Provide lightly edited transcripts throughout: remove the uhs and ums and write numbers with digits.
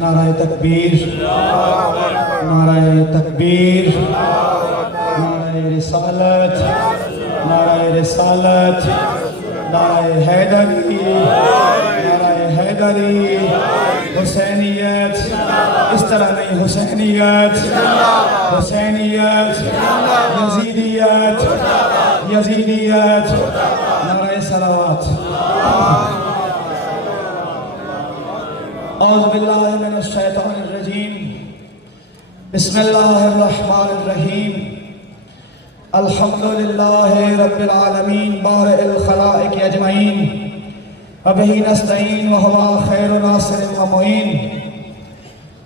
نعرہ تکبیر، نعرہ تکبیر، نعرہ رسالت، نعرہ رسالت، نعرہ حیدری، نعرہ حیدری، حسینیت، اس طرح نہیں، حسینیت، حسینیت، یزیدیت، یزیدیت، نعرہ صلوات۔ اعوذ باللہ من الشیطان الرجیم، بسم اللہ الرحمن الرحیم، الحمدللہ رب العالمین بارئ الخلائق اجمعین، وبہ نستعین وہو خیر ناصر و معین،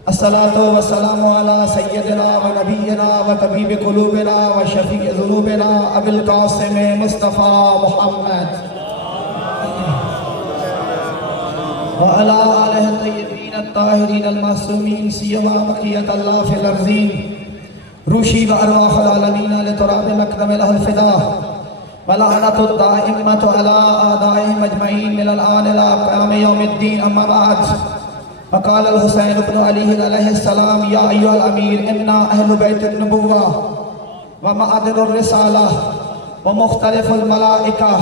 الصلاۃ والسلام علی سیدنا و نبینا و طبیب قلوبنا و شفیع ذنوبنا ابی القاسم مصطفیٰ محمد وعلى آلہ الطیبین الطاہرین المعصومین سیما بقیت اللہ فی الارضین روشی و ارواح العالمین لتراب مقدم لہ الفدا ولعنت الدائمت علی آدائهم اجمعین من الآن الى قیام یوم الدین اما بعد وقال الحسین بن علی علیہ السلام یا ایها الامیر انا اہل بیت النبوہ ومعدن الرسالہ ومختلف الملائکہ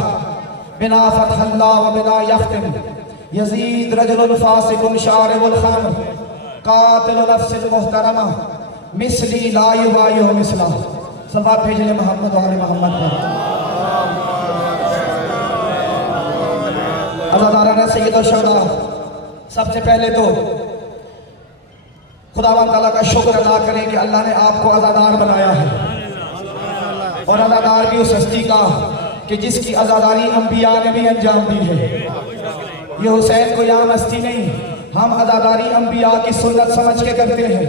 بنا فتح اللہ وبنا یختم یزید رجل فاسق شارب الخمر قاتل نفس المحترمہ مثلی لا یبایہ مثلا صلوات بھیجلے محمد و آل محمد پر۔ عزاداران سید الشہداء، سب سے پہلے تو خداوند تعالیٰ کا شکر ادا کریں کہ اللہ نے آپ کو عزادار بنایا ہے، اور عزادار بھی اس ہستی کا کہ جس کی عزاداری انبیاء نے بھی انجام دی ہے۔ یہ حسین کو یہاں مستی نہیں، ہم عزاداری انبیاء کی سنت سمجھ کے کرتے ہیں،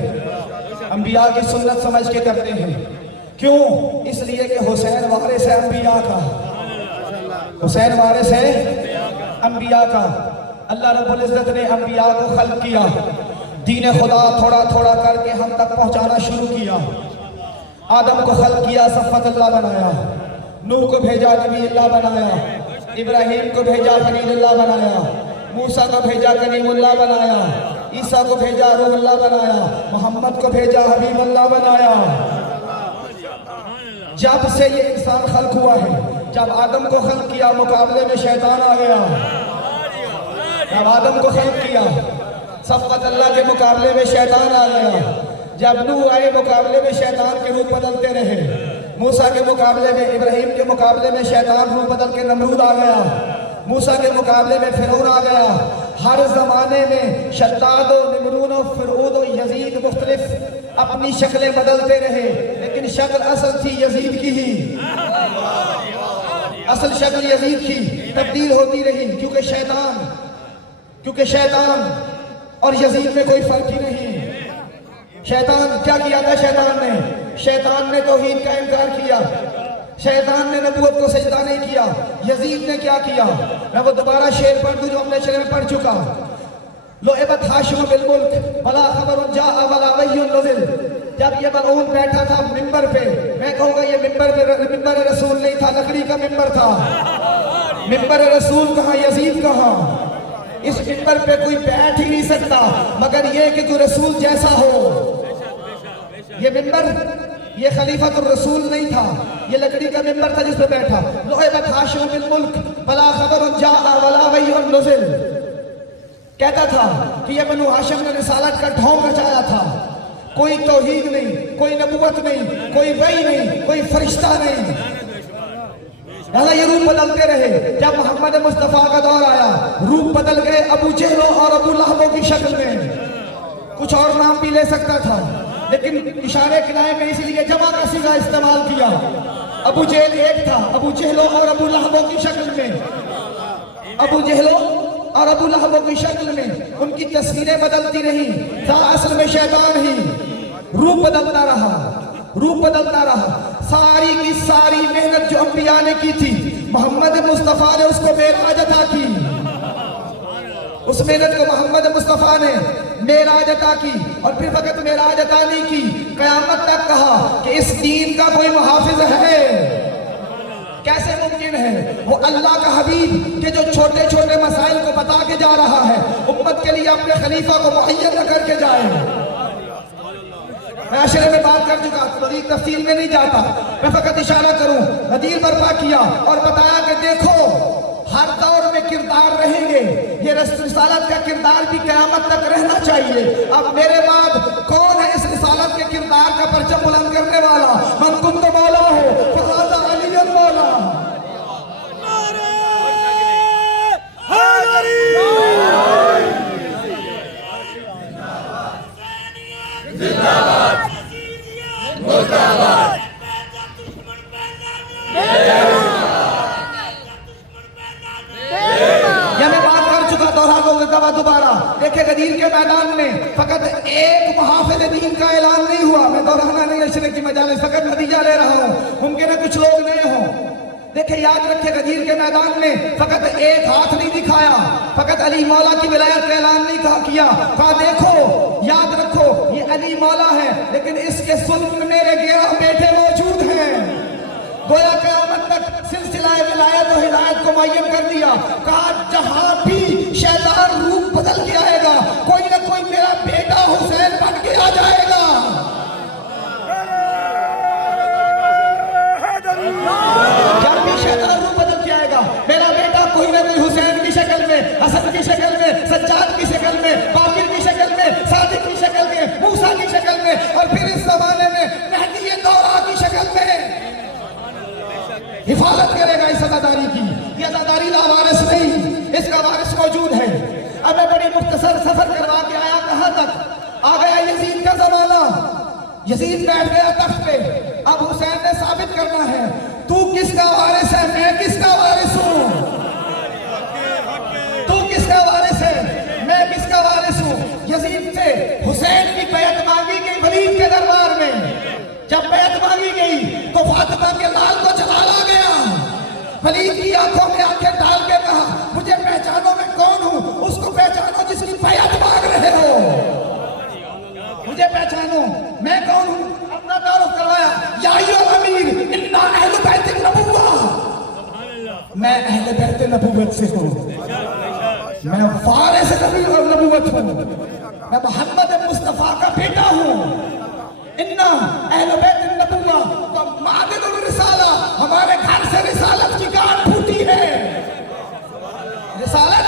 انبیاء کی سنت سمجھ کے کرتے ہیں۔ کیوں؟ اس لیے کہ حسین وارث ہے انبیاء کا، حسین وارث ہے انبیاء کا۔ اللہ رب العزت نے انبیاء کو خلق کیا، دین خدا تھوڑا تھوڑا کر کے ہم تک پہنچانا شروع کیا۔ آدم کو خلق کیا، صفت اللہ بنایا، نوح کو بھیجا نبی اللہ بنایا، ابراہیم کو بھیجا خلیل اللہ بنایا، موسیٰ کو بھیجا کلیم اللہ بنایا، عیسیٰ کو بھیجا روح اللہ بنایا، محمد کو بھیجا حبیب اللہ بنایا۔ جب سے یہ انسان خلق ہوا ہے، جب آدم کو خلق کیا مقابلے میں شیطان آ گیا، جب آدم کو خلق کیا صفت اللہ کے مقابلے میں شیطان آ گیا، جب نوح آئے مقابلے میں شیطان کے روپ بدلتے رہے، موسیٰ کے مقابلے میں ابراہیم کے مقابلے میں شیطان روح بدل کے نمرود آ گیا، موسیٰ کے مقابلے میں فرعون آ گیا۔ ہر زمانے میں شداد و نمرود و فرعون و یزید مختلف اپنی شکلیں بدلتے رہے، لیکن شکل اصل تھی یزید کی ہی، اصل شکل یزید کی تبدیل ہوتی رہی، کیونکہ شیطان اور یزید میں کوئی فرق ہی نہیں۔ شیطان کیا کیا تھا؟ شیطان نے توحید کا انکار کیا، شیطان نے نبوت کو سجدہ نہیں کیا۔ یزید نے کیا کیا؟ میں وہ دوبارہ شعر پڑھ دوں جو ہم نے شعر میں پڑھ چکا۔ لعبت ہاشم بالملک بلا خبر جاء ولا وحی نزل۔ جب یہ ملعون بیٹھا تھا ممبر پہ، میں کہوں گا یہ ممبر رسول نہیں تھا، لکڑی کا ممبر تھا۔ ممبر رسول کہاں، یزید کہاں؟ اس ممبر پہ کوئی بیٹھ ہی نہیں سکتا مگر یہ کہ جو رسول جیسا ہو۔ یہ ممبر، یہ خلیفۃ الرسول نہیں تھا، یہ لکڑی کا ممبر تھا جس پہ بیٹھا۔ لعبت ہاشم بالملک بلا خبر جاء ولا وحی نزل۔ کہتا تھا کہ یہ بنو ہاشم نے رسالت کا ڈھونگ رچایا تھا، کوئی توحید نہیں، کوئی نبوت نہیں، کوئی وحی نہیں، کوئی فرشتہ نہیں۔ یہ روپ بدلتے رہے۔ جب محمد مصطفیٰ کا دور آیا، روپ بدل گئے ابو جہلوں اور ابو لہبوں کی شکل میں۔ کچھ اور نام بھی لے سکتا تھا لیکن اشارے کنائے میں اس لیے جمع کا صیغہ استعمال کیا۔ ابو جہل ایک تھا، ابو جہلوں اور ابو لہبوں کی شکل میں، ابو جہلوں اور ابو لہبوں کی شکل میں ان کی تصویریں بدلتی رہیں، تھا اصل میں شیطان ہی۔ روپ بدلتا رہا، ساری کی ساری محنت جو انبیاء نے کی تھی محمد مصطفیٰ نے اس کو معراج عطا کی۔ اس محنت کو محمد مصطفیٰ نے معراج عطا کی، اور پھر فقط معراج عطا نہیں کی، قیامت تک کہا کہ اس دین کا کوئی محافظ ہے، कैसे मुमकिन है? वो अल्लाह का हबीब के जो छोटे छोटे मसाइल को बता के जा रहा है, उम्मत के लिए अपने खलीफा को मुअय्यन करके जाए। मैं अशरे में बात कर चुका, बड़ी तफसील में नहीं जाता, मैं फकत इशारा करूं। नदीर बर्पा किया और बताया कि देखो हर दौर में किरदार रहेंगे, ये रिसालत का किरदार भी क़यामत तक रहना चाहिए। अब मेरे बाद कौन है इस रिसालत के किरदार का परचम बुलंद करने वाला? मन कुंत मौला हो फहाज़ा अली मौला। दोबारा देखे गदीर के मैदान में फकत एक मुहाफिज दीन का ऐलान नहीं हुआ। मैं दोहराना नहीं अशरे की मजालिस, फकत नतीजा ले रहा हूँ, मुमकिन है कुछ लोग नए हों। देखे याद रखे गदीर के मैदान में फकत एक हाथ नहीं दिखाया, फकत अली मौला की विलायत का ऐलान नहीं किया, कहा देखो याद रखो ये अली मौला है, लेकिन इसके सुल्क में मेरे 11 बेटे मौजूद हैं। गोया क़यामत तक सिलसिला विलायत और हिदायत को मुअय्यन कर दिया। कहा जहां भी शैतान रूप बदल के आएगा, कोई ना कोई मेरा बेटा हुसैन बन के आ जाएगा। जब भी शैतान रूप बदल के आएगा, मेरा बेटा कोई ना कोई हुसैन की शक्ल में, हसन की शक्ल में, सज्जाद की शक्ल में, बाकिर की शक्ल में, सादिक की शक्ल में, मूसा की शक्ल में, और फिर इस जमाने में महदी दौरा की शक्ल में हिफाजत करेगा इस अज़ादारी की। ये अज़ादारी लावारिस नहीं, इसका वारिस मौजूद है। अब मैं बड़ी मुख्तसर सफर करवा के आया, कहां तक आ गया? यजीद का जमाना। यजीद बैठ गया तख्त पे। अब हुसैन ने साबित करना है तू किसका वारिस है, मैं किसका वारिस हूं। तू किसका वारिस है, मैं किसका वारिस हूं। यजीद से हुसैन की बैत मांगी गई वलीद के दरबार में। जब बैत मांगी गई तो फातिमा के लाल को जलाला गया। वलीद की आंखों में आंखें डाल के कहा मुझे पहचानो मैं कौन हूं। उसको पहचानो जिसकी बैत मांग रहे हो, मुझे पहचानो मैं कौन हूं। अपना तारुफ करवाया, या अय्युहल अमीर इन्ना अहले बैत नबुव्वा, मैं अहले बैत नबुव्वत से हूं, मैं वारिस नबुव्वत हूं, मैं मोहम्मद मुस्तफा का बेटा हूं। इन्ना अहले बैत नबुव्वा व मादिनुर रिसाला, हमारे घर से रिसालत की गांठ फूटी है। रिसालत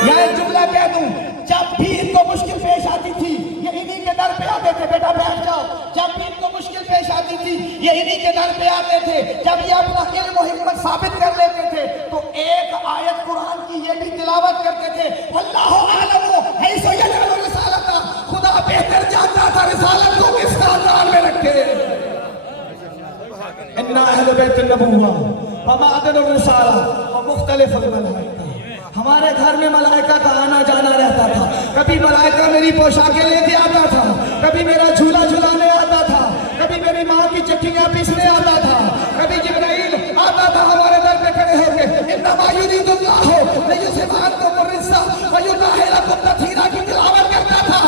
या एक जुमला कह दूं, जब भी इनको मुश्किल पेश आती थी ये इन्हीं के दर पे आते थे। बेटा बैठ जाओ। जब भी इनको मुश्किल पेश आती थी ये इन्हीं के दर पे आते थे। जब ये अपना इल्म और हिम्मत साबित कर लेते थे तो एक आयत कुरान की ये भी तिलावत करते थे, वल्लाहु आलमु हैसु यजअलु रिसालता, खुदा बेहतर जानता था रिसालत को किस अंदाज में रखे। इन्ना अहले बैत नबुव्वा व मादिनुर रिसाला व मुख्तलिफुल मलाइका, हमारे घर में मलाइका का आना जाना रहता था। कभी मलाइका मेरी पोशाकें लेके आता था, कभी मेरा झूला झुलाने आता था, कभी मेरी माँ की चक्कियां पीसने आता था, कभी जिब्राइल आता था हमारे दर पे खड़े होके इन्नमा युरीदुल्लाहु लियुज़हिबअनकुम अर्रिज्सा व युताहिरकुम तत्हीरा की तिलावत करता था।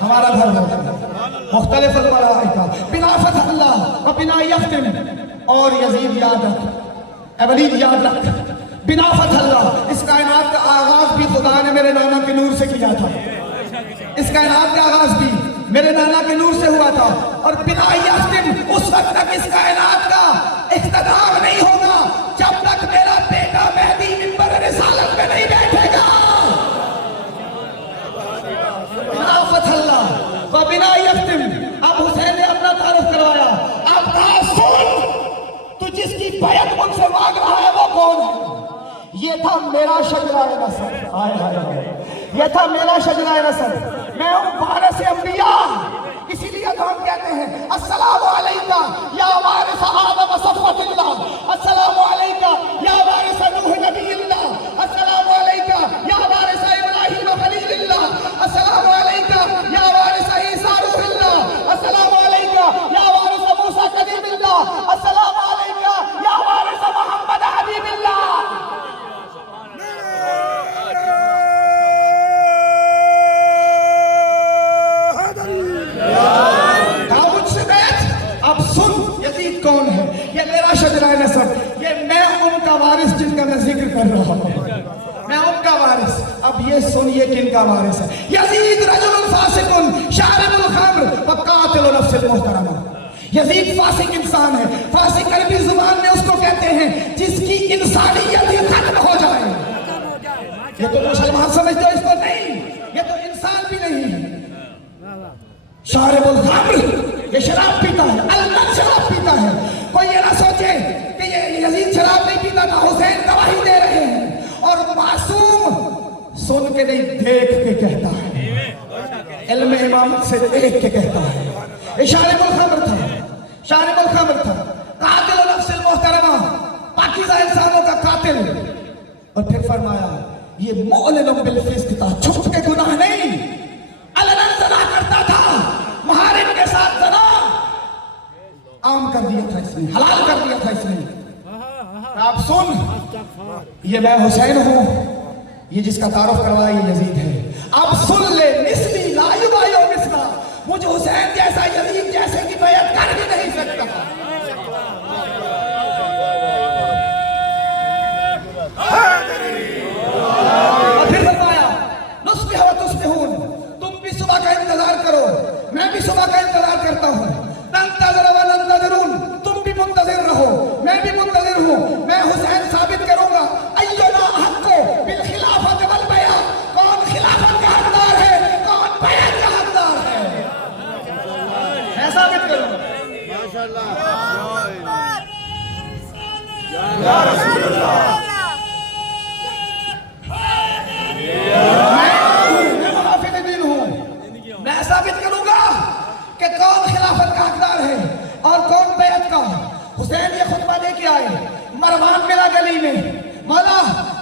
हमारा घर हो मुख्तलिफुल मलाइका बिना फतहिल्लाह व बिना यख्तिम। और यजीद याद रख, ए वलीद याद रख, बिना फतहिल्लाह इस कायनात का आगाज भी खुदा ने मेरे नाना के नूर से किया था। इस कायनात का आगाज भी मेरे नाना के नूर से हुआ था। और बिना यकीन उस वक्त तक इस कायनात का इख्तिताम नहीं होगा जब तक मेरा बेटा महदी मिंबर रिसालत में नहीं बैठेगा। बिना फतहिल्लाह व बिना यकीन। अब हुसैन ने अपना तारुफ करवाया। अब कहा सुन, तू जिसकी बैत मुझसे मांग रहा है वो कौन है? ये था मेरा शजराए नसब। हाय हाय हाय, ये था मेरा शजराए नसब। मैं हूँ वारिस अंबिया। इसीलिए तो हम कहते हैं अस्सलामु अलैका या वारिस आदम सफ़वतिल्लाह, अस्सलामु अलैका या वारिस नूह नबील्लाह, अस्सलामु अलैका या वारिस इब्राहीम खलीलुल्लाह, अस्सलामु अलैका या वारिस ईसा रूहुल्लाह, अस्सलामु अलैका या वारिस मूसा कलीमुल्लाह, अस्सलामु अलैका या वारिस मोहम्मद हबीबिल्लाह। अब वारिस। अब ये सुनिए किन का वारिस है। यजीद रजुल फासिकुन शारिबुल खम्र व कातिल नफ्सिल मुहतरमा। यजीद फासिक इंसान है। फासिक अरबी जुबान में उसको कहते हैं जिसकी इंसानियत ही खत्म हो जाए। ये तो मुसलमान समझते हो इसको, नहीं, ये तो इंसान भी नहीं है। शारिबुल खम्र, ये शराब पीता है, अलग शराब पीता है। कोई ये ना सोचे कि ये यजीद शराब नहीं पीता था, हुसैन गवाही दे रहे हैं। और मासूम सुन के नहीं, देख के कहता है, इल्म इमामत से देख के कहता है। ये शारिबुल खम्र था, शारिबुल खम्र था, कातिल नफ्सिल मुहतरमा, पाकीज़ा इंसानों का कातिल। और फिर फरमाया ये मुअलिनुम बिल फिस्क था, छुप के गुनाह नहीं, अलनन ज़ना करता था, मुहारिम के साथ ज़ना आम कर दिया था इसने, हलाल कर दिया था इसने। आप सुन, ये मैं हुसैन हूं, ये जिसका तारुफ करवाया ये यजीद है। अब सुन ले, मिस्ली ला युबायो मिस्ला, मुझे हुसैन जैसा यजीद जैसे की बैत कर भी नहीं सकता। और फिर फरमाया नुस्बिह व तुस्बिहून, तुम भी सुबह का इंतजार करो, मैं भी सुबह का इंतजार करता हूँ। नंतज़िर व नंतज़िरून, तुम भी मुंतज़िर रहो, मैं भी मुंतज़िर हूँ। मैं हुसैन साबित करूंगा अय्युना हक़्क़ु बिल खिलाफत वल बया, कौन खिलाफत का हकदार है, कौन बैत का हकदार है, मैं साबित करूंगा। माशाअल्लाह, या रसूल अल्लाह। मैं साबित करूंगा कि कौन खिलाफत का हकदार है और कौन बैत का। हुसैन ये खुतबा दे के आए, मरवान मिला गली में, मौला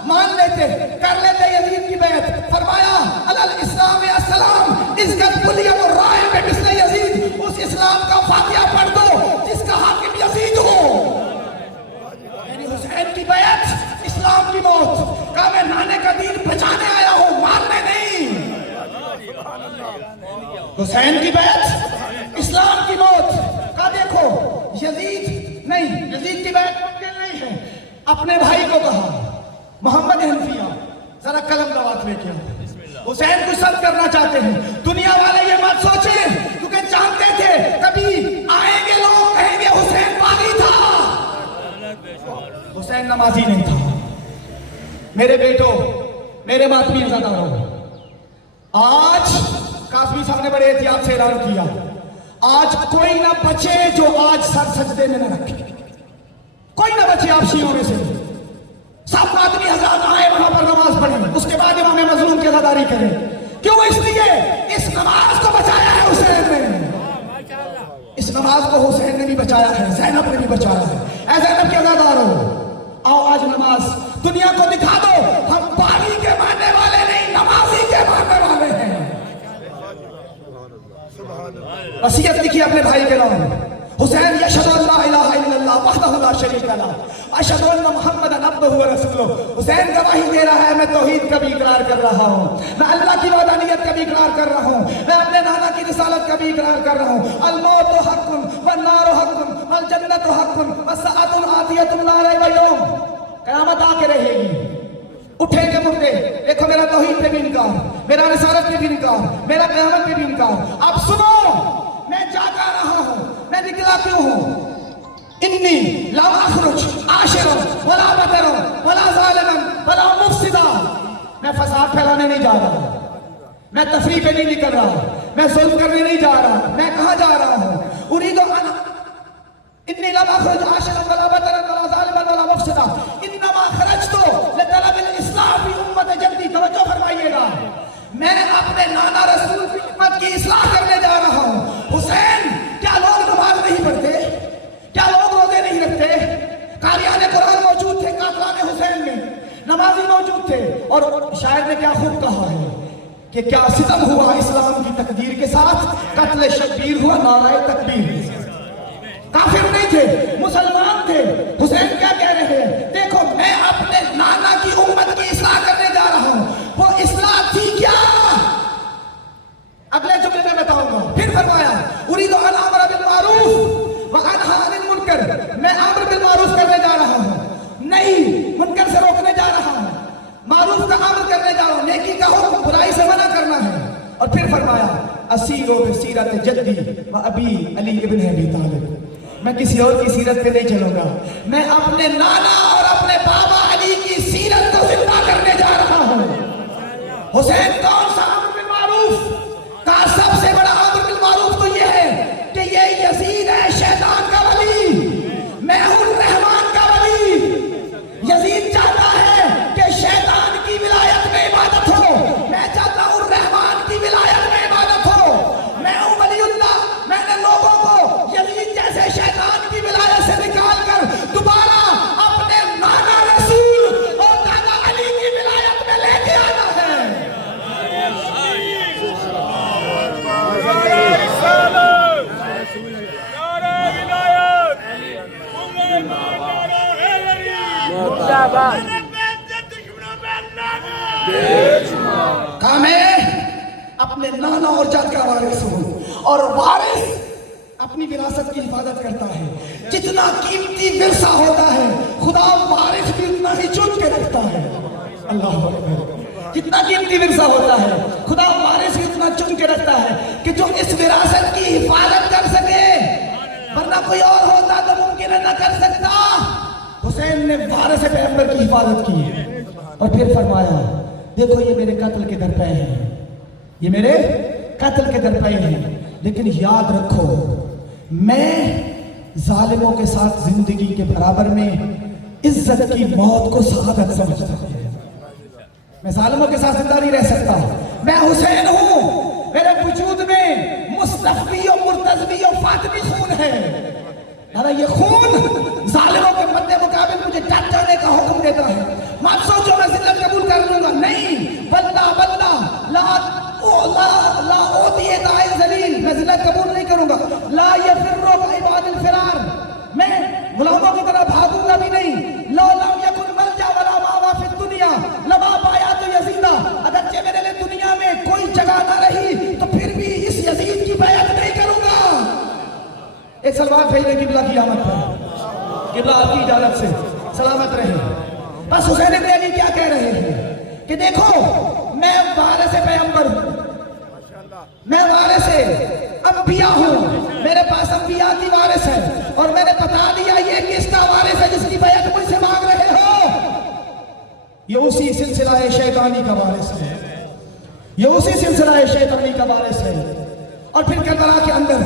मान लेते, कर लेते यजीद की बैत। फरमाया अलल इस्लाम अस्सलाम इज़्ज़त कुलियत और राय में मिस्ले यजीद, उस इस्लाम का फातिहा पढ़ दो जिसका हाकिम यजीद हो। यानी हुसैन की बैत, इस्लाम की मौत का, मैं नाने का दीन बचाने आया हूं, मारने नहीं। हुसैन की बैत, इस्लाम की मौत का। देखो यजीद नहीं, यजीद की बैत मुमकिन नहीं है। अपने भाई को कहा मोहम्मद हनफिया जरा कलम दवात लेके आओ, हुसैन को सद करना चाहते हैं। दुनिया वाले ये मत सोचे, क्योंकि जानते थे कभी आएंगे लोग कहेंगे हुसैन बागी था, हुसैन नमाजी नहीं था। मेरे बेटो, मेरे मातमी अज़ादारों, आज कासमी साहब ने बड़े एहतियात से ऐलान किया, आज कोई ना बचे जो आज सर सजदे में न रखे, कोई ना बचे आप शियों में से। सब आदमी हज़रात आए वहां पर नमाज पढ़े, उसके बाद इमाम मज़लूम की अदादारी करें। क्यों? इसलिए इस नमाज को बचाया है हुसैन ने, इस नमाज को हुसैन ने भी बचाया है, ज़ैनब ने भी बचाया है। ऐ ज़ैनब के अज़ादारों, आओ आज नमाज दुनिया को दिखा दो, हम बागी के मानने वाले नहीं, नमाजी के मानने वाले हैं। वसीयत लिखी अपने भाई के नाम, हुसैन यशहदु अल्ला इलाहा इल्लल्लाह वहदहु ला शरीका लह अशहदु अन्ना मुहम्मदन अब्दुहु व रसूलुहु। हुसैन गवाही दे रहा है, मैं तौहीद का भी इकरार कर रहा हूँ, मैं अल्लाह की वहदानियत का भी इकरार कर रहा हूँ, मैं अपने नाना की रिसालत का भी इकरार कर रहा हूँ। अल मौतु हक़्क़ुन वन नारु हक़्क़ुन वल जन्नतु हक़्क़ुन वस्सअतुन आतियतुन ला रैब यौम। क़यामत आके रहेगी, उठेंगे मुर्दे। देखो मेरा तौहीद पे भी इनकार, मेरा रिसालत पे भी इनकार, मेरा क़यामत पे भी इनकार। अब सुनो, मैं जागा रहा हूं, मैं निकला क्यों हूं? इन्नी ला अखरुज आशिरन वला बतरन वला ज़ालिमन वला मुफ्सिदा। मैं फसाद फैलाने नहीं जा रहा, मैं तफरीक पे नहीं निकल रहा, मैं जुल्म करने नहीं जा रहा। मैं कहां जा रहा हूं? उरीदु अन इन्नी ला अखरुज आशिरन वला बतरन वला ज़ालिमन वला मुफ्सिदा इन्नमा खरजतु लितलबिल इस्लाह फी उम्मत जद्दी। तवज्जो फरमाइएगा, मैं अपने नाना रसूल की उम्मत की इस्लाह करने जा रहा हूं। हुसैन, क्या लोग नमाज नहीं पढ़ते? क्या लोग रोजे नहीं रखते? कारियाने कुरान मौजूद थे कातलाने हुसैन में, नमाजी मौजूद थे। और शायर ने क्या खूब कहा है कि क्या सितम हुआ इस्लाम की तकदीर के साथ, कत्ल शब्बीर हुआ नाराए तकबीर। काफिर नहीं थे, मुसलमान थे। हुसैन क्या कह रहे हैं? देखो मैं अपने नाना की उम्मत की इस्लाह करने जा रहा हूं। वो इस्लाह थी क्या? अगले जुमले में बताऊंगा। फिर फरमाया उरीदु अन आमरा बिल मारूफ व अनहा अनिल मुनकर। मैं आमर बिल मारूफ करने जा रहा हूं, नहीं मुनकर से रोकने जा रहा हूं, मारूफ का आमर करने जा پھر فرمایا اسیرو بسیرت جدی و ابی علی ابن ابی طالب، میں کسی اور کی سیرت پہ نہیں چلوں گا، میں اپنے نانا اور اپنے بابا علی کی سیرت کو زندہ کرنے جا رہا ہوں۔ حسین کون سا امر بالمعروف کا سب سے بڑا امر بالمعروف تو یہ ہے کہ یہ یزید ہے شیطان کا ولی، میں ہوں رحمان کا ولی۔ یزید چاہتا ہے کہ شیطان کی ولایت میں عبادت ہو، میں چاہتا ہوں رحمان کی ولایت میں عبادت ہو۔ میں ہوں ولی اللہ، میں نے لوگوں کو یزید جیسے شیطان کی ولایت سے نکال کر دوبارہ اپنے نانا رسول اور دادا علی کی ولایت میں لے کے آنا ہے۔ کام ہے اپنے نانا اور جد کا وارث ہوں، اور وارث اپنی وراثت کی حفاظت کرتا ہے۔ جتنا قیمتی ورثہ ہوتا ہے خدا وارث بھی اتنا ہی چن کے رکھتا ہے۔ اللہ اکبر، جتنا قیمتی ورثہ ہوتا ہے خدا وارث بھی اتنا چن کے رکھتا ہے کہ جو اس وراثت کی حفاظت کر سکے، ورنہ کوئی اور ہوتا تو ممکن ہے نہ کر سکتا۔ حسین نے وارث پیغمبر کی حفاظت کی اور پھر فرمایا دیکھو یہ میرے قتل کے درپے ہیں، یہ میرے قتل کے درپے ہیں، لیکن یاد رکھو میں ظالموں کے ساتھ زندگی کے برابر میں عزت کی موت کو سعادت سمجھتا ہوں۔ میں ظالموں کے ساتھ زندہ نہیں رہ سکتا، میں حسین ہوں، میرے وجود میں مصطفی و مرتضوی و فاطمی خون ہے، اور یہ خون ظالموں کے مد مقابل مجھے ڈٹ جانے کا حکم دیتا ہے۔ مت سوچو میں ذلت قبول کر لوں گا، نہیں، بلّہ بلّہ لا اوتی داعی ذلیل، میں ذلت قبول نہیں کروں گا۔ لا یفروا عباد الفرار، میں غلاموں کی طرح بھاگوں گا بھی نہیں۔ لو لم یکن ملجا ولا ماوا فی الدنیا لما بایعت یزیدہ، اگرچہ میرے لیے دنیا میں کوئی جگہ نہ رہی تو پھر بھی اس یزید کی بیعت نہیں کروں گا۔ ایک سلوات بھیجنے قبلہ کی آمد پر، قبلہ آپ کی اجازت سے سلامت رہے۔ بس حسین ابن علی کیا کہہ رہے ہیں کہ دیکھو میں وارث پیغمبر ہوں، میں وارث انبیاء ہوں، میرے پاس انبیاء کی وارث ہے، اور میں نے بتا دیا یہ کس کا وارث ہے جس کی بیعت مجھ سے مانگ رہے ہو، یہ اسی سلسلہ شیطانی کا وارث ہے، یہ اسی سلسلہ شیطانی کا وارث ہے۔ اور پھر کربلا کے اندر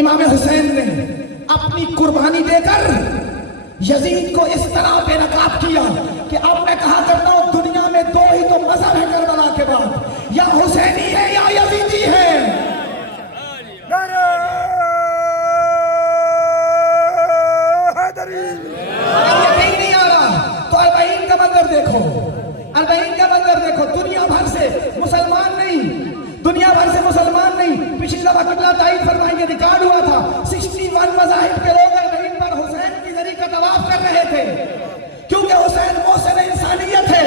امام حسین نے اپنی قربانی دے کر یزید کو اس طرح بے نقاب کیا کہ اب میں کہا کرتا ہوں دنیا میں دو ہی تو مذہب ہے کربلا کے بعد، یا حسینی ہے یا یزیدی ہے۔ یقین نہیں آ رہا تو اربعین کا منظر دیکھو، اربعین کا منظر دیکھو، دنیا بھر سے مسلمان نہیں، دنیا بھر سے مسلمان نہیں، پچھلی دفعہ قبلہ تائید فرمائیں گے ریکارڈ ہوا تھا 61 مذاہب کے لوگ اربعین پر حسین کی ذریعے کا طواف کر رہے تھے، کیونکہ حسین محسن انسانیت ہے،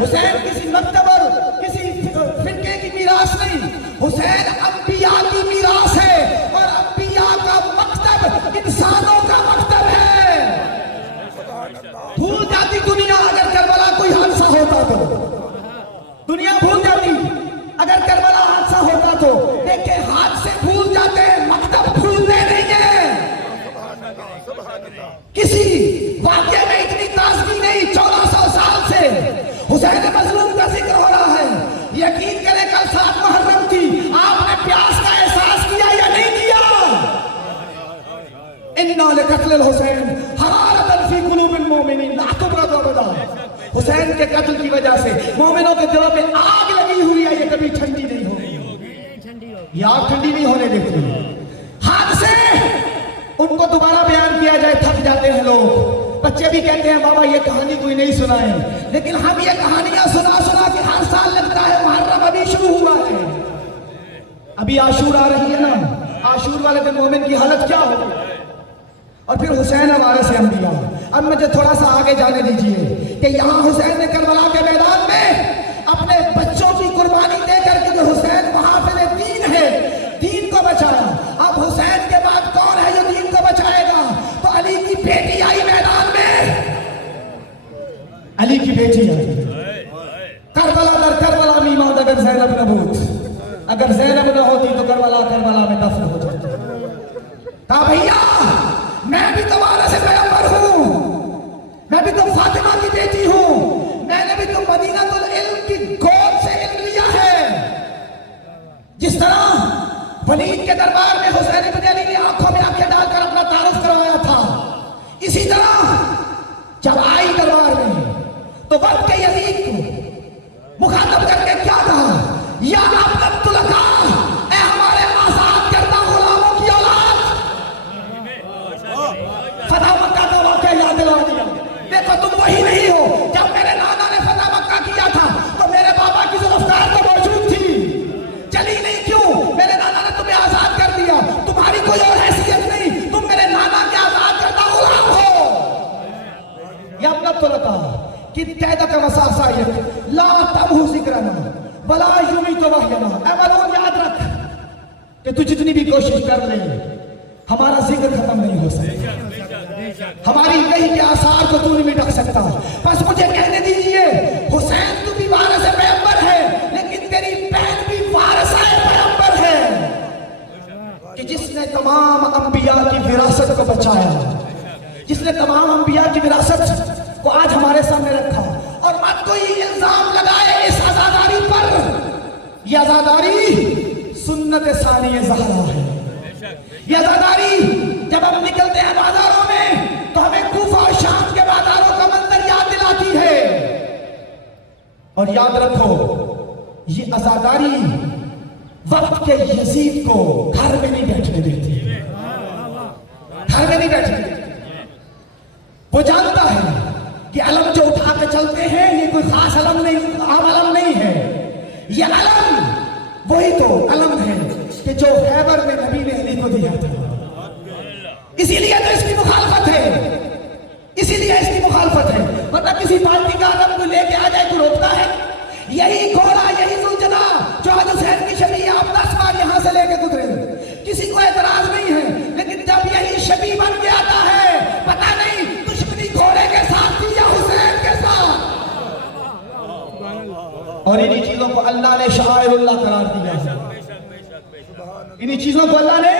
حسین کسی مکتب اور کسی فرقے کی میراث نہیں، حسین انبیاء کی میراث ہے، اور انبیاء کا مکتب انسانوں کا مکتب ہے۔ بھول جاتی دنیا اگر کربلا کوئی حادثہ ہوتا تو، دنیا بھول جاتی اگر کربلا حادثہ ہوتا تو، دیکھیں حادثے بھول جاتے ہیں، مکتب بھولتے نہیں ہیں۔ کسی واقعے میں اتنی تازگی نہیں، 1400 سال سے حسین مظلوم کا ذکر ہو رہا ہے۔ یقین کریں کل 7 محرم تھی، آپ نے پیاس کا احساس کیا یا نہیں کیا؟ اِنَّا لِقَتْلِ الْحُسَيْنِ حَرَارَةً فِي قُلُوبِ الْمُؤْمِنِينَ لَا تُبْرَدُ أَبَدًا، حسین کے قتل کی وجہ سے مومنوں کے دلوں میں آگ لگی ہوئی ہے، یہ کبھی ٹھنڈی نہیں ہوگی، یہ آگ ٹھنڈی نہیں ہونے دیتی۔ حادثے ان کو دوبارہ بیان کیا جائے تھک جاتے ہیں لوگ، بچے بھی کہتے ہیں بابا یہ کہانی کوئی نہیں سنائے، لیکن ہم یہ کہانیاں سنا سنا کے ہر سال لگتا ہے محرم ابھی شروع ہوا ہے، ابھی عاشور آ رہی ہے نا، عاشور والے دن مومن کی حالت کیا ہوگی۔ اور پھر حسین ہمارے سے انبیاء۔ اب مجھے تھوڑا سا آگے جانے دیجئے کہ یہاں حسین نے کربلا کے میدان میں اپنے بچوں کی قربانی دے کر کے جو حسین محافظ دین ہے، دین کو بچایا۔ اب حسین کے بعد کون ہے جو دین کو بچائے گا؟ تو علی کی بیٹی آئی میدان میں، علی کی بیٹی آئی، کربلا در کربلا میماں دگر زینب نبوت۔ اب اگر زینب نہ ہوتی تو کربلا میں دفن ہو جاتی. کہا بھیا میں بھی تمہارے سے پیغمبر ہوں, میں بھی تو فاطمہ کی بیٹی ہوں, میں نے بھی تو مدینہ العلم کی گود سے علم لیا ہے. جس طرح ولید کے دربار میں حسین بن علی نے آنکھوں میں آنکھیں ڈال کر اپنا تعارف کروایا تھا, اسی طرح جب آئی دربار میں تو وقت کے یزید کو مخاطب کر کے کیا کہا, یا ابنۃ لکا, اے ہمارے آزاد کردہ غلاموں کی اولاد. فتح مکہ کا واقعہ یاد دلا دیا. دیکھو تم وہی نہیں ہو, جب میرے نانا نے فتح مکہ کیا تھا تو میرے بابا کی ذوالفقار تو موجود تھی, چلی نہیں کیوں؟ میرے نانا نے تمہیں آزاد کر دیا, تمہاری کوئی اور حیثیت نہیں, تم میرے نانا کے آزاد کردہ غلام ہو. یا ابنۃ لکا قیدک وساسیک لا تمحو ذکرنا ولا یمیت وحینا. اے ملعون یاد رکھ کہ تو جتنی بھی کوشش کر لے ہمارا ذکر ختم نہیں ہو سکتا, ہماری وحی کے آثار کو تو نہیں مٹا سکتا. بس مجھے کہنے دیجئے, حسین تو بھی وارث پیغمبر ہے لیکن تیری بہن بھی وارثہ پیغمبر ہے, کہ جس نے تمام انبیاء کی وراثت کو بچایا, جس نے تمام انبیاء کی وراثت کو آج ہمارے سامنے رکھا. اور مت کوئی الزام لگائے اس عزاداری پر, یہ عزاداری سنت ثانی زہرا ہے. یہ عزاداری جب ہم نکلتے ہیں بازاروں میں تو ہمیں کوفہ اور شام کے بازاروں کا منظر یاد دلاتی ہے. اور یاد رکھو یہ عزاداری وقت کے یزید کو گھر میں نہیں بیٹھنے دیتی, گھر میں نہیں بیٹھنے دیتی. وہ جانتا ہے کہ علم جو اٹھا کے چلتے ہیں یہ کوئی خاص علم نہیں, عام علم نہیں ہے. یہ علم وہی تو علم ہے کہ جو خیبر میں نبی نے علی کو دیا تھا. اسی لیے تو اس کی مخالفت ہے, اسی لیے اس کی مخالفت ہے. مطلب کسی پارٹی کا علم کوئی لے کے آ جائے تو روکتا ہے. یہی گھوڑا, یہی ذوالجنا جو آج حسین کی شبیہ آپ 10 بار یہاں سے لے کے گزرے, کسی کو اعتراض نہیں ہے. لیکن جب یہی شبیہ بن کے آتا ہے, پتہ نہیں دشمنی گھوڑے کے ساتھ تھی یا حسین کے ساتھ. اور انہی چیزوں کو اللہ نے شعائر اللہ قرار دیا ہے, انہی چیزوں کو اللہ نے.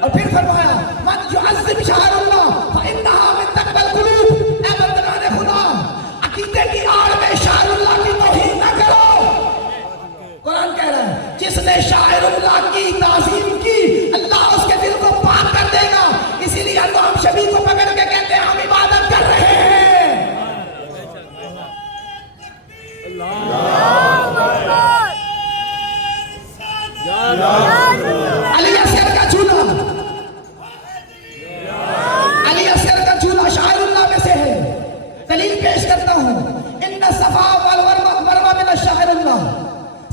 اور پھر فرمایا من یعظم شعائر اللہ فإنها من تقوی القلوب. اے بندگان خدا, عقیدے کی آڑ میں شعائر اللہ کی توہین نہ کرو. قرآن کہہ رہا ہے جس نے شاعر اللہ کی تعظیم کی اللہ اس کے دل کو پاک کر دے گا. اسی لیے اللہ ہم شبیہ کو پکڑ کے کہتے ہیں ہم عبادت کر رہے ہیں. علی اصغر کا جھولا, علی اصغر کا جھولا شاعر اللہ میں سے ہے. دلیل پیش کرتا ہوں, ان صفا والمروہ من الشاعر اللہ.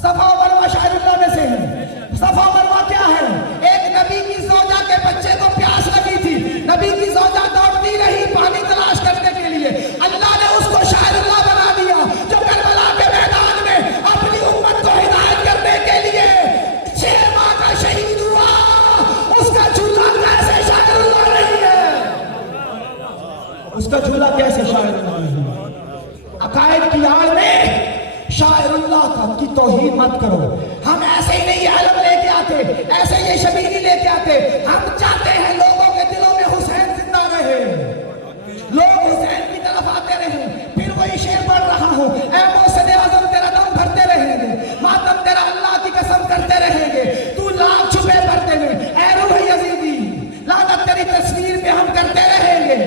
صفا و مروہ شاعر اللہ میں سے ہے. صفا و مروہ کیا ہے؟ ایک نبی کی زوجہ کے بچے کو پیاس لگی تھی, نبی کی زوجہ دوڑتی رہی پانی تلاش کرنے کے لیے, اللہ نے اس کو شاعر اللہ بنا دیا جو کربلا کے میدان میں اپنی امت کو ہدایت کرنے کے لیے 6 ماہ کا شہید ہوا. اس کا جھولا کیسے شاعر اللہ نہیں ہے؟ اس کا جھولا کیسے شاعر اللہ نہیں ہے؟ عقائد کی آڑ میں شاعر اللہ کی توہین مت کرو. ہم ایسے ہی نہیں یہ علم لے کے آتے, ایسے یہ شبیہ نہیں لے کے آتے. ہم چاہتے ہیں لوگوں کے دلوں میں حسین زندہ رہے, لوگ حسین کی طرف آتے رہے. پھر وہی شعر پڑھ رہا ہوں, اے محسن اعظم تیرا دم بھرتے رہیں گے, ماتم تیرا اللہ کی قسم کرتے رہیں گے, تو لاکھ چھپے پردے میں, اے روح یزیدی لعنت تیری تصویر پہ ہم کرتے رہیں گے.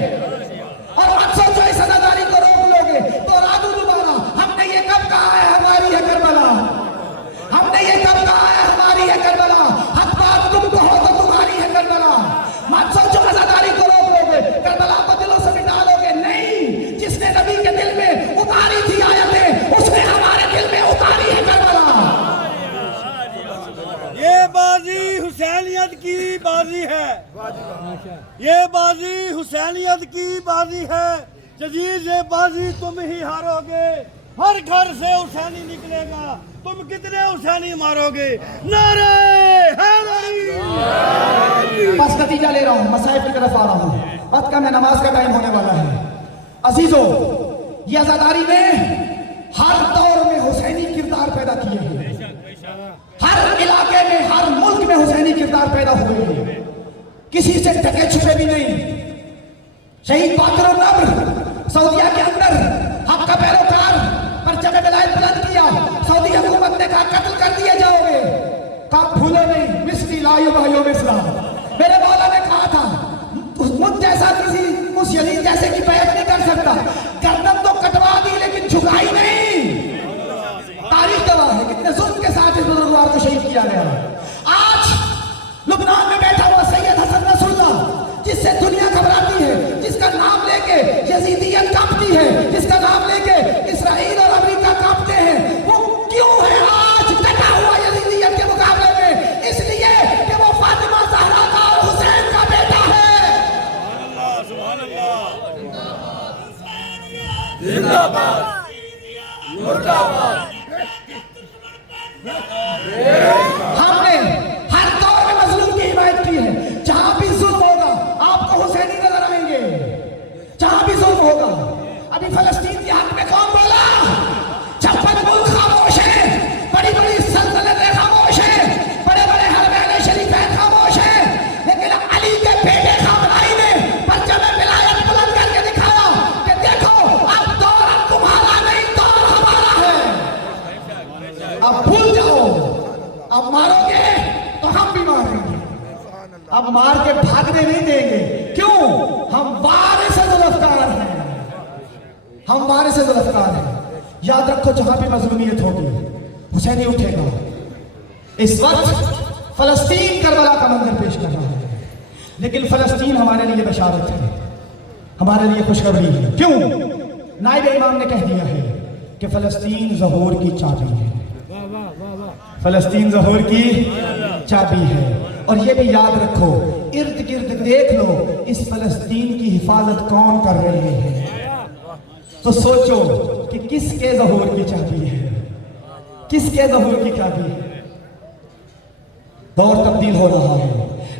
اور مت سوچو اس عزاداری کو روک لو گے تو رادو دوبارہ. ہم نے یہ کب کہا ہے ہماری ہے کربلا, ہم نے یہ کب کہا ہے ہماری ہے کربلا. حق بات تم کہو تو تمہاری ہے کربلا. مت سوچو عزاداری کو روک لو گے, کربلا کو دلوں سے مٹا لو گے. نہیں, جس نے نبی کے دل میں اتاری تھی آیتیں اس نے ہمارے دل میں اتاری ہے کربلا. یہ بازی حسینیت کی بازی ہے, یہ بازی حسینیت کی بازی ہے. جدید یہ بازی تم ہی ہارو گے, ہر گھر سے حسینی نکلے گا, تم کتنے حسینی مارو گے. نعرہ حیدری. بس نتیجہ لے رہا ہوں, مسائب کی طرف آ رہا ہوں, وقت کا میں نماز کا ٹائم ہونے والا ہے. عزیزو, یہ عزاداری نے ہر دور میں حسینی کردار پیدا کیے ہیں, ہر किरदार पैदा हुए हैं, किसी से ढके छुपे भी नहीं। शहीद बाकर नब्र सऊदीया के अंदर हक का पैरोकार पर जब विलायत बुलंद किया, सऊदी हुकूमत ने कहा कत्ल कर दिए जाओगे। कहा भूले नहीं, मिस्री लायो भाइयों मिसला। मेरे मौला ने कहा था मुझ जैसा किसी उस यजीद जैसे की बैत नहीं कर सकता। गर्दन तो कटवा दी लेकिन झुकाई नहीं। तारीख गवाह है कितने जुल्म के साथ इस बुजुर्गवार को शहीद किया गया। आज लुबनान में बैठा हुआ सैयद हसन नसरुल्लाह, जिससे दुनिया घबराती है, जिसका नाम लेके यजीदियत कांपती है, जिसका नाम लेके इसराइल और अमेरिका कांपते हैं, वो क्यों है आज डटा हुआ यजीदियत के मुकाबले में? इसलिए कि वो फातिमा ज़हरा का और हुसैन का बेटा है। जिंदाबाद मुर्दाबाद। हमने हर दौर में मजलूम की हिमायत की है। जहां भी जुल्म होगा आपको हुसैनी नजर आएंगे, जहां भी जुल्म होगा। अभी फलस्तीन के हक में कौन बोला? 56 मुल्क खामोश है, बड़ी बड़ी सल्तनतें खामोश है, बड़े बड़े हरमैन शरीफैन खामोश है, लेकिन अली के बेटे खामनाई ने परचम विलायत बुलंद करके दिखाया कि देखो अब दौर अब तुम्हारा नहीं, दौर हमारा है। अब भूल जाओ, अब मारोगे तो हम भी मारेंगे, अब मार के भागने नहीं देंगे। क्यों? हम वारिस जुल्फ़कार हैं, हम वारिस जुल्फ़कार हैं। याद रखो जहां भी मजलूमियत होगी हुसैनी उठेगा। इस वक्त फलस्तीन करबला का मंजर पेश कर रहा है, लेकिन फलस्तीन हमारे लिए बशारत है, हमारे लिए खुशखबरी है। क्यों? नाइब इमाम ने कह दिया है कि फलस्तीन ज़हूर की चाबी है, फलस्तीन ज़हूर की चाबी है। और ये भी याद रखो, इर्द गिर्द देख लो इस फलस्तीन की हिफाजत कौन कर रहे हैं। तो सोचो कि किसके ज़हूर की चाबी है, किसके ज़हूर की चाबी है। दौर तब्दील हो रहा है।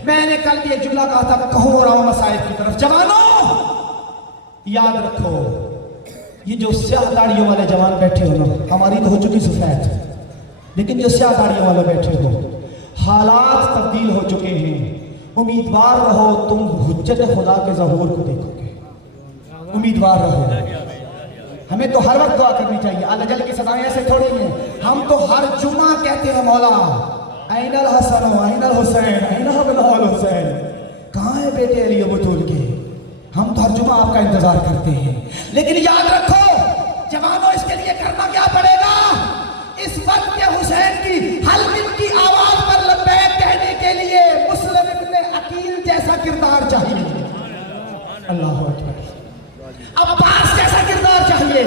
मैंने कल भी एक जुमला कहा था, कहूँ रहा हूं मसाइब की तरफ। जवानों याद रखो, ये जो स्याह दाढ़ियों वाले जवान बैठे हो ना, हमारी तो हो चुकी सफेद, लेकिन जो स्याह दाढ़ियों वाले बैठे हो, हालात तब्दील हो चुके हैं। उम्मीदवार रहो, तुम हुज्जत खुदा के ज़हूर को देखोगे। उम्मीदवार रहो। हमें तो हर वक्त दुआ करनी चाहिए। अल-अजल की सदाएं ऐसे थोड़ी हैं। हम तो हर जुम्मा कहते हैं मौला ऐनल हसन ऐनल हुसैन ऐना बिलाल हुसैन, कहाँ है बेटे अली व बतूल के? हम तो हर जुम्मा आपका इंतजार करते हैं। लेकिन याद रखो जवानों, इसके लिए करना क्या पड़ेगा? इस वक्त के हुसैन की हल्किन की आवाज पर लब्बैक कहने के लिए मुस्लिम इब्ने अकील जैसा किरदार चाहिए। अल्लाह अकबर। अब्बास जैसा किरदार चाहिए,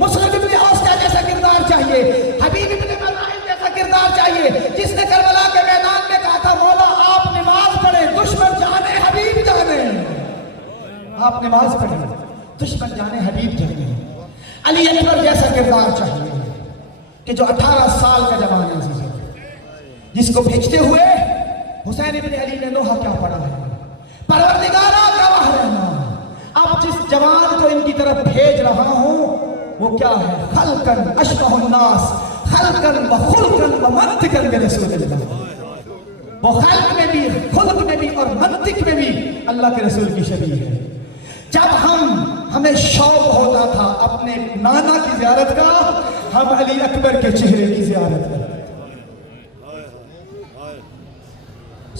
मुस्लिम इब्ने औस्ता जैसा किरदार चाहिए, हबीब इब्ने मलाइम जैसा किरदार चाहिए, जिसने करबला के मैदान में कहा था मौला आप नमाज पढ़े, दुश्मन जाने हबीब जाने। आप नमाज पढ़े, दुश्मन जाने हबीब जाने। अली अकबर जैसा किरदार चाहिए कि जो 18 साल का जवान है, जिसको भेजते हुए हुसैन इब्ने अली ने नोहा क्या पढ़ा है, परवरदिगारा गवाह रहना। अब जिस जवान को इनकी तरफ भेज रहा हूं वो क्या है? खल्कन अशबहुन नास खल्कन व खुल्कन व मंतिकन बि रसूलिल्लाह। वो खल्क में भी, खुल्क में भी और मंतिक में भी अल्लाह के रसूल की शबीह है। जब हमें शौक होता था अपने नाना की ज़ियारत का, हम अली अकबर के चेहरे की ज़ियारत करते।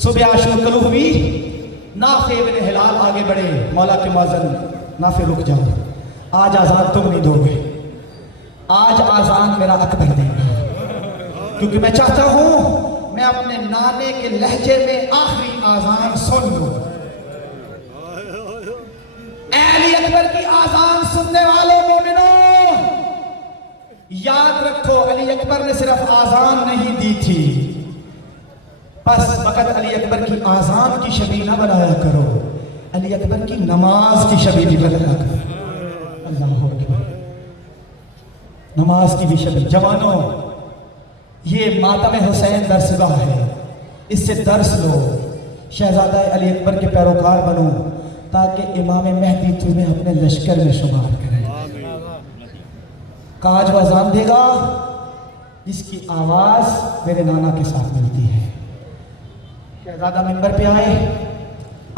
सुबह आशूर तलू हुई, नाफे इब्ने हिलाल आगे बढ़े, मौला के मुअज्जिन नाफे रुक जाओ, आज आज़ान तुम नहीं दोगे, आज आज़ान मेरा अकबर देगा, क्योंकि मैं चाहता हूं मैं अपने नाने के लहजे में आखिरी आज़ान सुन लूं। अली अकबर की आज़ान सुनने वालों मोमिनों, याद रखो अली अकबर ने सिर्फ आज़ान नहीं दी थी, बस वक़्त अली अकबर की आज़ान की शबीह ना बनाया करो, अली अकबर की नमाज की शबीह भी बनाया करो। अल्लाह अकबर। नमाज की भी शबीह। जवानों, ये मातम हुसैन दरसगाह है, इससे दर्स लो, शहजादा अली अकबर के पैरोकार बनो, ताकि इमाम महदी तुम्हें अपने लश्कर में शुमार करे। काज वज़ान देगा जिसकी आवाज़ मेरे नाना के साथ मिलती है। शहजादा मिंबर पे आए,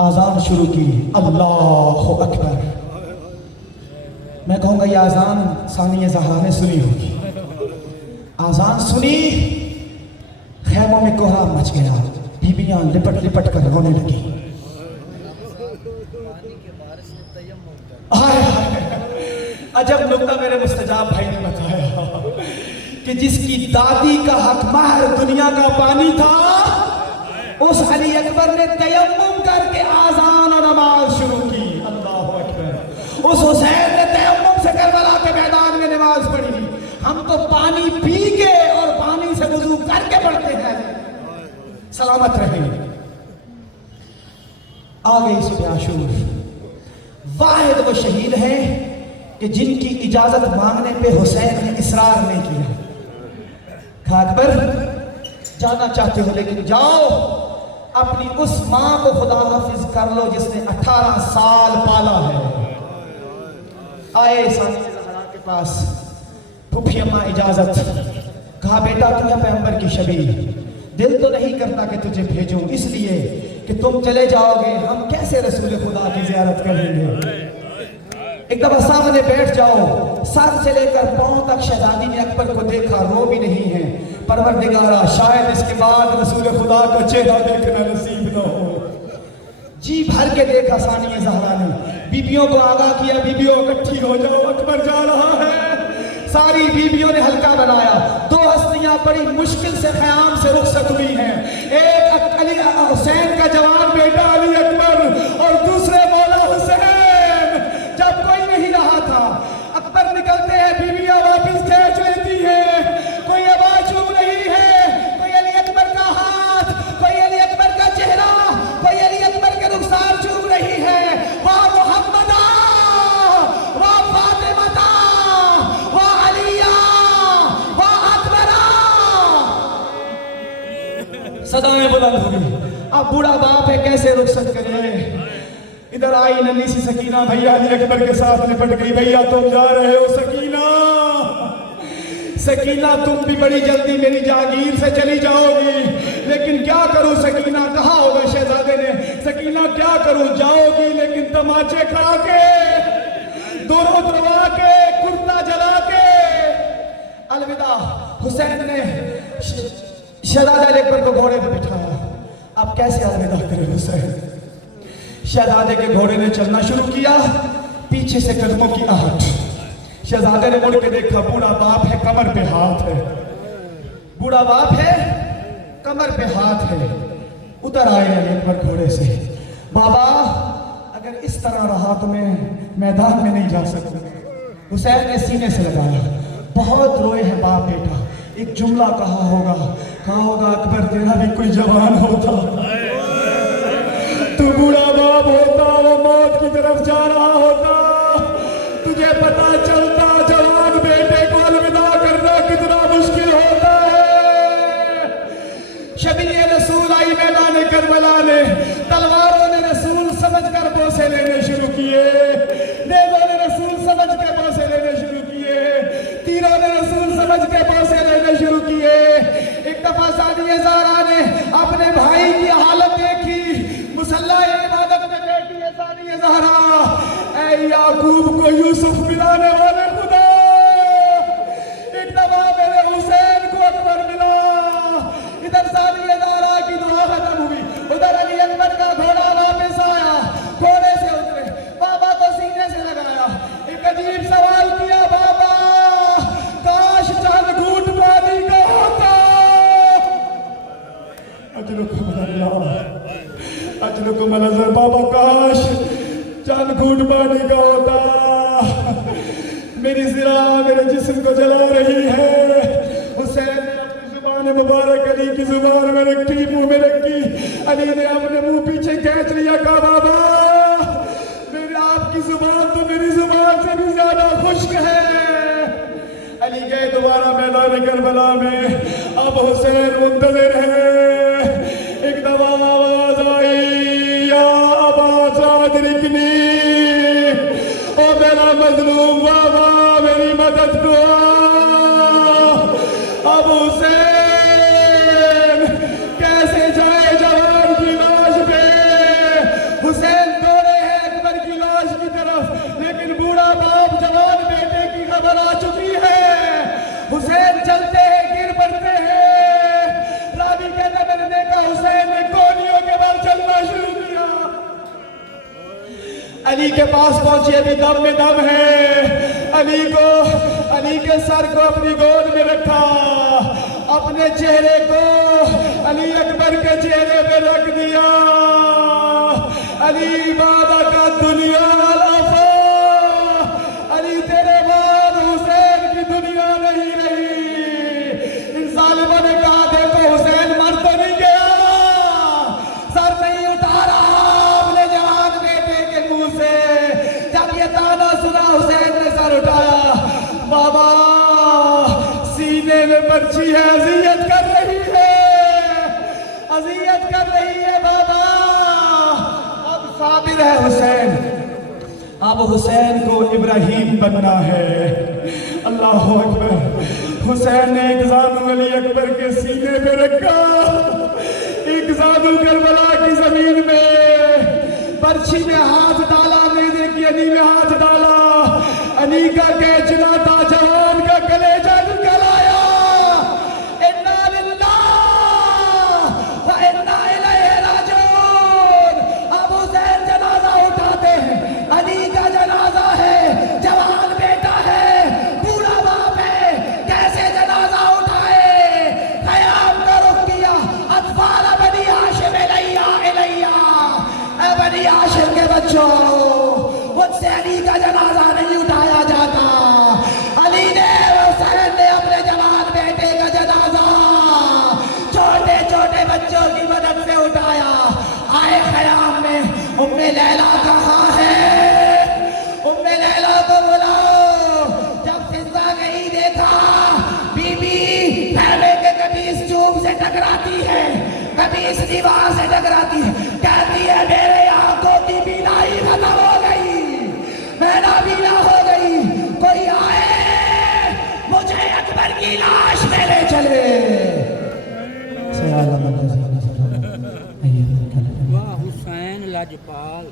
आजान शुरू की, अल्लाह अकबर। मैं कहूँगा ये आजान सानिया ज़हरा ने सुनी होगी। आजान सुनी, खैमों में कोहराम मच गया, बीबियां लिपट लिपट कर रोने लगी। अजब नुक्ता मेरे मुस्तजाब भाई ने बताया कि जिसकी दादी का हक महर दुनिया का पानी था, उस अली अकबर ने तयम्मुम करके आजान और नमाज शुरू की। अल्लाह अकबर। उस हुसैन ने तयम्मुम से करबला के मैदान में नमाज पढ़ी। हम तो पानी पी के और पानी से वुजू करके पढ़ते हैं। सलामत रहे। आ गई सुबह आशूर। वाहिद वो शहीद है कि जिनकी इजाजत मांगने पे हुसैन ने इसरार नहीं किया। कहा अकबर जाना चाहते हो लेकिन जाओ, अपनी उस मां को खुदा हाफिज कर लो जिसने 18 साल पाला है। आए सानिया ज़हरा के पास, फूफी अम्मा इजाजत। कहा बेटा तू है पैगंबर की शबी, दिल तो नहीं करता कि तुझे भेजूं, इसलिए कि तुम चले जाओगे हम कैसे रसूल खुदा की ज़ियारत करेंगे। एक दफा सामने बैठ जाओ। सर से लेकर पांव तक शहजादी ने अकबर को देखा, रो भी नहीं है। परवरदिगारा शायद इसके बाद रसूल खुदा का चेहरा देखना नसीब न हो। जी भर के देखा सानिया ज़हरा ने, बीबियों को आगाह किया, बीबियों इकट्ठी हो जाओ, अकबर जा रहा है। सारी बीबियों ने हल्का बनाया। दो हस्तियां बड़ी मुश्किल से ख़याम से रुखसत हुई हैं। एक अली हुसैन का जवान बेटा अली अकबर और दूसरे मौला हुसैन। जब कोई नहीं रहा था, अकबर निकलते हैं, बीबियां वापस खींच लेती हैं। कोई आवाज चूम रही है, कोई अली अकबर का हाथ, कोई अली अकबर का चेहरा, कोई अली अकबर के रुखसार चूम रही है। वाह मोहम्मदा, वाह फातिमा, वाह अलिया, वाह अकबरा। सदाएं बुलंद हुई। अब बूढ़ा बाप है, कैसे रुखसत करे। इधर आई नन्ही सी सकीना, भैया अली अकबर के साथ निपट गई। भैया तुम जा रहे हो सकीना, सकीना तुम भी बड़ी जल्दी मेरी जागीर से चली जाओगी, लेकिन क्या करूं सकीना। कहा होगा शहजादे ने, सकीना क्या करूं, जाओगी लेकिन तमाचे खा के, दोनों दरवा के, कुर्ता जला के। अलविदा। हुसैन ने शहजादा अली अकबर को घोड़े पर बिठाया। अब कैसे अलविदा करे हुसैन। शहजादे के घोड़े ने चलना शुरू किया, पीछे से कदमों की आहट। शहजादे ने मुड़ के देखा, बूढ़ा बाप है, कमर पे हाथ है। बूढ़ा बाप है, कमर पे हाथ है। उतर आए अली अकबर घोड़े से। बाबा अगर इस तरह रहा तो मैं मैदान में नहीं जा सकता। हुसैन ने सीने से लगाया। बहुत रोए हैं बाप बेटा। एक जुमला कहा होगा अकबर तेरा भी कोई जवान होता, तू बूढ़ा बाप होता, वो मौत की तरफ जा रहा होता, तुझे पता चलता जवान बेटे को अलविदा करना कितना मुश्किल होता है। शबीए रसूल आई मैदान करबला में, तलवारों ने रसूल समझकर बोसे लेने शुरू किए, नेज़ों ने रसूल समझ के बोसे लेने शुरू किए, तीरों ने रसूल समझ के बोसे लेने शुरू किए। एक दफा सानिया ज़हरा ने अपने भाई की हालत देखी, मुसल्ला इबादत में बैठी है सानिया ज़हरा। ऐ याकूब को यूसुफ मिलाने वाले खुदा, एक दफा मेरे हुसैन को अकबर मिला। इधर सानिया ज़हरा की दुआ खत्म हुई, उधर अली अकबर का घोड़ा वापस आया। घोड़े से उतरे, बाबा को सीने से लगाया, एक अजीब सवाल किया, बाबा काश चंद घूंट पानी का होता। अजलुकुम नजर, बाबा काश चंद घूंट पानी का होता। मेरी ज़िरा मेरे जिस्म को जला रही है। हुसैन ने अपनी जुबान मुबारक अली की जुबान में रखी, मुंह में रखी। अली ने अपने मुंह पीछे खींच लिया। कहा बाबा मेरे आपकी जुबान तो मेरी जुबान से भी ज्यादा खुश्क है। अली गए दोबारा मैदान करबला में। अब हुसैन मुंतज़िर है। एक दफा आवाज आई, या अबा सादरिकनी, ओ मेरा मजलूम बाबा मेरी मदद करो। अब हुसैन कैसे जाए जवान की चलते हैं गिर पड़ते हैं। रावी कहता मैंने देखा हुसैन ने गोलियों के बाद चलना शुरू किया। अली के पास पहुंचे, अभी दम में दम है। अली के सर को अपनी गोद में रखा, अपने चेहरे को अली अकबर के चेहरे पे रख दिया। अली बादा का दुनिया अलाफा, अली तेरे बाद हुसैन की दुनिया नहीं रही। इन जालिमों ने कहा देखो हुसैन मर तो नहीं गया, सर नहीं उठा रहा अपने जवान बेटे के मुंह से। जब ये ताना सुना हुसैन ने सर उठाया। बाबा सीने में बच्ची है, अजियत कर रही है, अजियत कर रही है बाबा। अब साबिर है हुसैन, अब हुसैन को इब्राहिम बनना है। अल्लाह अकबर। हुसैन ने एक जानू अली अकबर के सीने पे रखा, एक जानू करबला की जमीन में, बर्छी में हाथ डाला, नेज़े की अनी में हाथ डाला। अली का कैचना था, जवान का कलेजा निकल आया। इन्ना लिल्लाह व इन्ना इलैहि राजिऊन। अब हुसैन जनाजा उठाते हैं, अली का जनाजा है, जवान बेटा है, बूढ़ा बाप है, कैसे जनाजा उठाए। क़याम का रुख किया, अत्फाल बनी हाशिम इलैया इलैया। ऐ बनी हाशिम के बच्चों, मुझसे अली का जनाजा नहीं उठाया जाता। अली ने हुसैन ने अपने जवान बेटे का जनाजा छोटे छोटे बच्चों की मदद से उठाया। आए ख़याम में उम्मे लैला कहाँ है, उम्मे लैला को बुलाओ। जब फिजा गई देखा, बीबी फैले के कमीज चूब से टकराती है, कमीज दीवार से टकराती है, कहती है मेरे आंखों की बीनाई खत्म हो गई, मैं नाबीना हो गई, कोई आए मुझे अकबर की लाश में ले चले। वाह हुसैन लाजपाल।